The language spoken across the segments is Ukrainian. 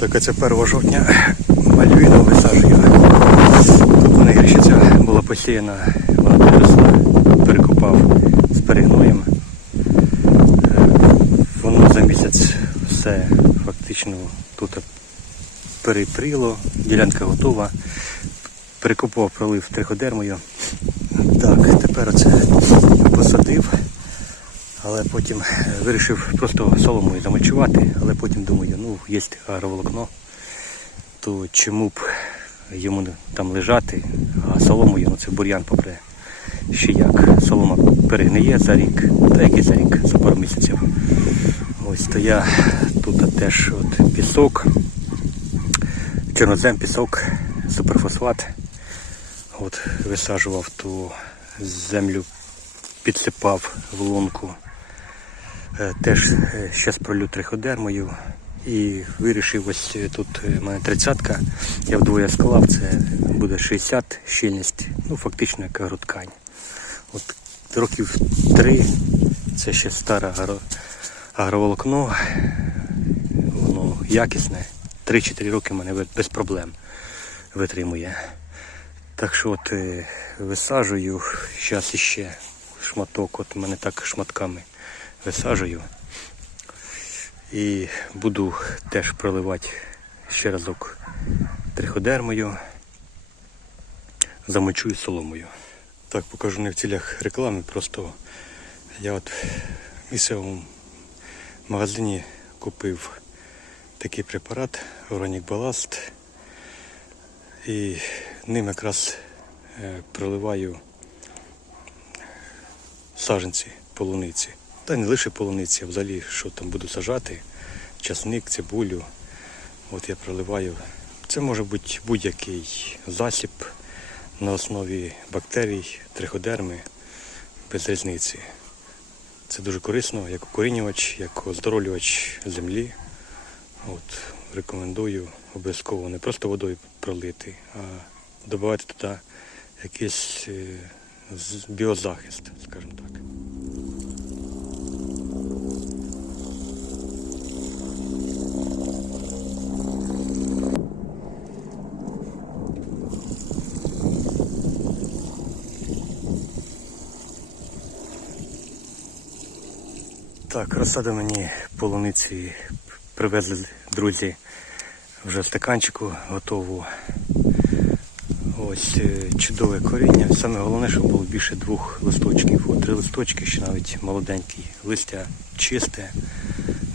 Так, оце 1 жовтня мальвіну висаджую. Тут в мене гірщиця була посіяна, вона підросла, перекопав з перегноєм. Е, Воно за місяць все фактично тут перепріло, ділянка готова. Перекопав, пролив триходермою. Так, тепер оце посадив, але потім е, вирішив просто соломою замочувати, але потім думаю, ну, є агроволокно, то чому б йому там лежати, а соломою, ну це бур'ян попре ще як. Солома перегниє за рік, та який за рік, за пару місяців. Ось то я тут теж от пісок, чорнозем, пісок, суперфосфат. От висаджував ту землю, підсипав в лунку. Е, Теж зараз пролю триходермою і вирішив ось е, тут е, в мене тридцятка. Я вдвоє склав, це буде 60 щільність, ну фактично як агроткань. От років три, це ще старе агро, агроволокно, воно якісне. 3-4 роки мене без проблем витримує. Так що от е, висаджую, зараз іще шматок, от у мене так шматками висаджую. І буду теж проливати ще разок триходермою, замочую соломою. Так, покажу не в цілях реклами, просто я от в місцевому магазині купив такий препарат Оронік Баласт. І ним якраз е, проливаю саженці полуниці. Та не лише полуниці, а взагалі, що там буду сажати, часник, цибулю. От я проливаю. Це може бути будь-який засіб на основі бактерій, триходерми, без різниці. Це дуже корисно, як укорінювач, як оздоровлювач землі. От, рекомендую обов'язково не просто водою пролити, а додавати туди якийсь е, біозахист, скажімо так. Так, розсаду мені полуниці привезли друзі вже в стаканчику готову. Ось е, чудове коріння. Саме головне, щоб було більше двох листочків. От три листочки, ще навіть молоденький. Листя чисте,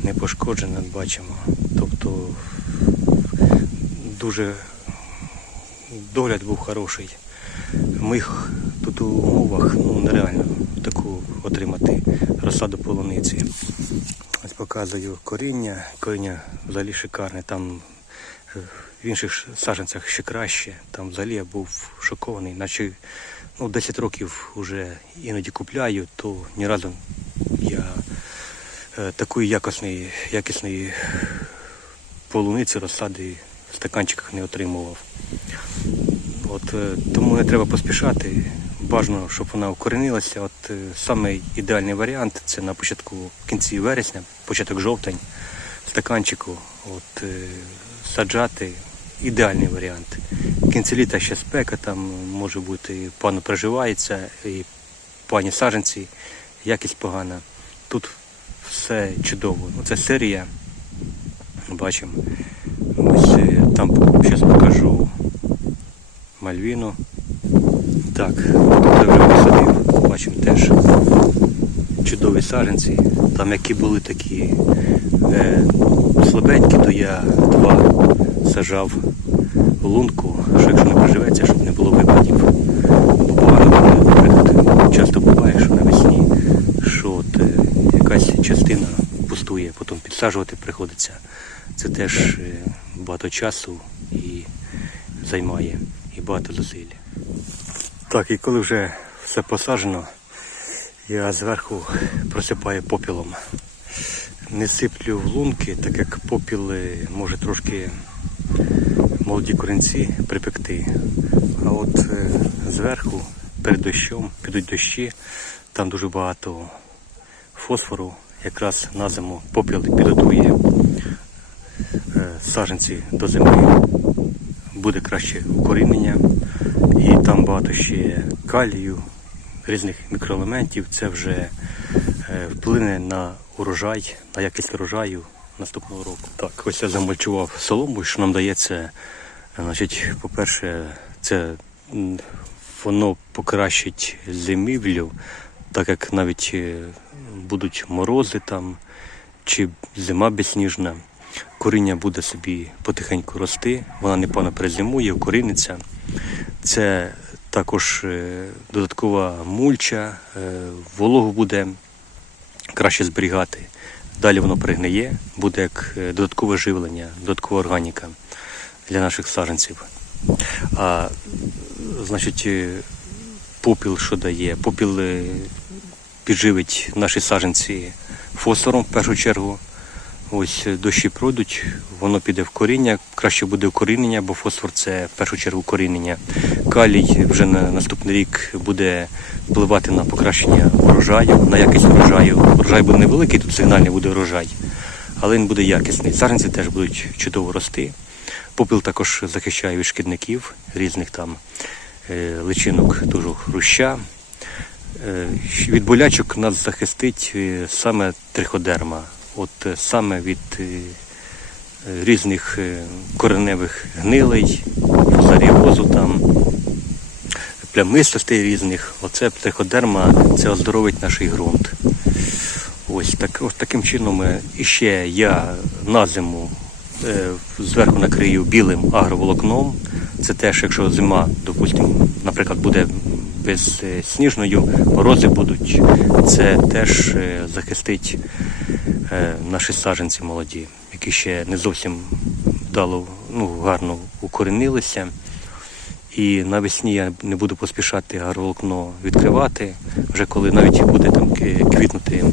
не пошкоджене, бачимо. Тобто дуже догляд був хороший. В моїх тут умовах ну, нереально таку отримати розсаду полуниці. Ось показую коріння. Коріння взагалі шикарне. Там е, в інших саджанцях ще краще. Там взагалі я був шокований, наче ну, 10 років вже іноді купляю, то ні разу я е, такої якісної, якісної полуниці розсади в стаканчиках не отримував. От, е, тому не треба поспішати. Бажано, щоб вона укоренилася. От е, саме ідеальний варіант це на початку в кінці вересня, початок жовтень, стаканчику. От, е, саджати ідеальний варіант. В кінці літа ще спека, там може бути пану проживається, і пані саджанці, якість погана. Тут все чудово. Ну, це серія. Бачимо. Ось е, там зараз покажу Мальвіну. Так, вже посадив, бачимо теж чудові саджанці. Там які були такі е, слабенькі, то я два сажав в лунку, що якщо не приживеться, щоб не було випадів. Бо погано буде, часто буває, що навесні, що от, е, якась частина пустує, потім підсаджувати приходиться. Це теж е, багато часу і займає, і багато зусиль. Так, і коли вже все посаджено, я зверху просипаю попілом. Не сиплю в лунки, так як попіл може трошки молоді корінці припекти. А от е, зверху, перед дощом, підуть дощі, там дуже багато фосфору, якраз на зиму попіл підготує е, е, до зими буде краще укорінення. І там багато ще калію, різних мікроелементів. Це вже е, вплине на урожай, на якість урожаю наступного року. Так, ось я замульчував солому, що нам дається. Значить, по-перше, це воно покращить зимівлю, так як навіть е, будуть морози там чи зима безсніжна. Коріння буде собі потихеньку рости, вона непогано перезимує, укоріниться. Це також е, додаткова мульча, е, вологу буде краще зберігати. Далі воно пригниє, буде як е, додаткове живлення, додаткова органіка для наших саджанців. А значить, попіл, що дає? Попіл підживить наші саджанці фосфором в першу чергу. Ось е, дощі пройдуть, воно піде в коріння, краще буде укорінення, бо фосфор це в першу чергу корінення. Калій вже на наступний рік буде впливати на покращення врожаю, на якість врожаю. Врожай буде невеликий, тут сигнальний буде врожай, але він буде якісний. Саджанці теж будуть чудово рости. Попіл також захищає від шкідників, різних там е, личинок дуже хруща. Е, Від болячок нас захистить саме триходерма, от е, саме від е, е, різних кореневих гнилей, фузаріозу там, плямистостей різних. Оце триходерма, це оздоровить наш ґрунт. Ось так, ось таким чином іще я на зиму зверху накрию білим агроволокном. Це теж, якщо зима, допустимо, наприклад, буде безсніжною, морози будуть, це теж захистить наші саджанці молоді, які ще не зовсім вдало, ну, гарно укорінилися. І навесні я не буду поспішати агроволокно відкривати, вже коли навіть буде там квітнути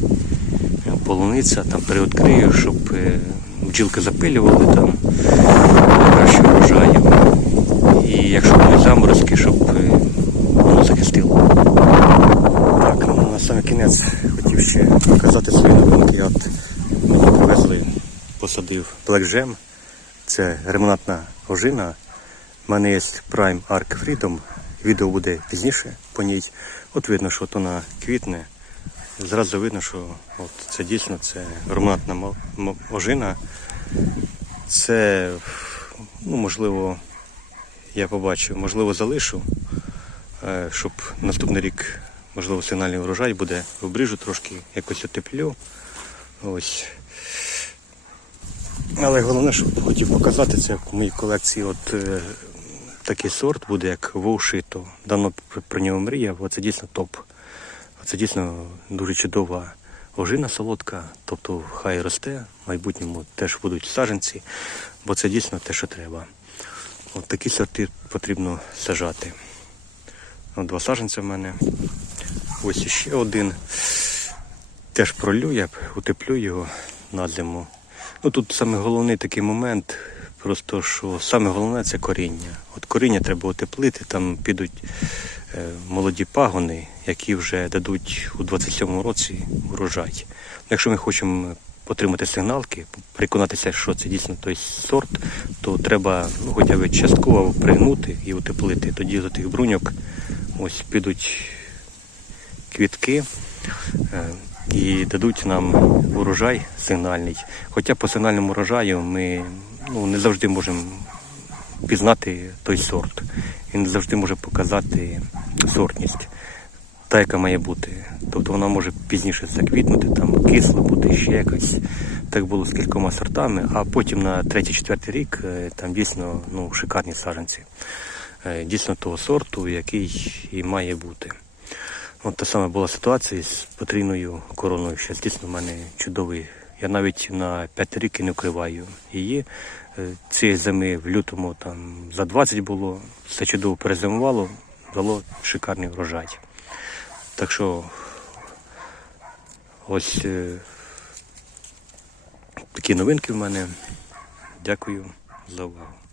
полуниця, там переоткрию, щоб е, бджілки запилювали там краще врожаю. І якщо будуть заморозки, щоб е, воно захистило. На кінець хотів ще показати свої новинки. От мені привезли, посадив Gem. Це ремонтна ожина. У мене є Prime Arc Freedom. Відео буде пізніше по ній. От видно, що то вона квітне. Зразу видно, що от це дійсно це ремонтна мо- мо- ожина. Це, ну, можливо, я побачу, можливо, залишу, е, щоб наступний рік, можливо, сигнальний урожай буде, обріжу трошки, якось утеплю. Ось. Але головне, що хотів показати, це в моїй колекції от е, такий сорт буде, як вовшито. Давно про- нього мріяв, оце дійсно топ. Це дійсно дуже чудова ожина солодка, тобто хай росте, в майбутньому теж будуть саджанці, бо це дійсно те, що треба. От такі сорти потрібно сажати. От два саджанця в мене. Ось іще один. Теж пролю, я утеплю його на зиму. Ну тут саме головний такий момент, просто що саме головне це коріння. От коріння треба утеплити, там підуть е, молоді пагони, які вже дадуть у 27-му році урожай. Якщо ми хочемо отримати сигналки, переконатися, що це дійсно той сорт, то треба ну, хоча б частково пригнути і утеплити. Тоді до тих бруньок ось підуть квітки е, і дадуть нам урожай сигнальний. Хоча по сигнальному урожаю ми ну, не завжди можемо пізнати той сорт. Він не завжди може показати сортність, та, яка має бути. Тобто вона може пізніше заквітнути, там кисло бути, ще якось. Так було з кількома сортами, а потім на третій-четвертий рік е, там дійсно ну, шикарні саджанці. Е, Дійсно того сорту, який і має бути. От та сама була ситуація з потрійною короною. Зараз дійсно в мене чудовий. Я навіть на 5 рік не вкриваю її. Е, Цієї зими в лютому там за 20 було, все чудово перезимувало, дало шикарний врожай. Так що ось е, такі новинки в мене. Дякую за увагу.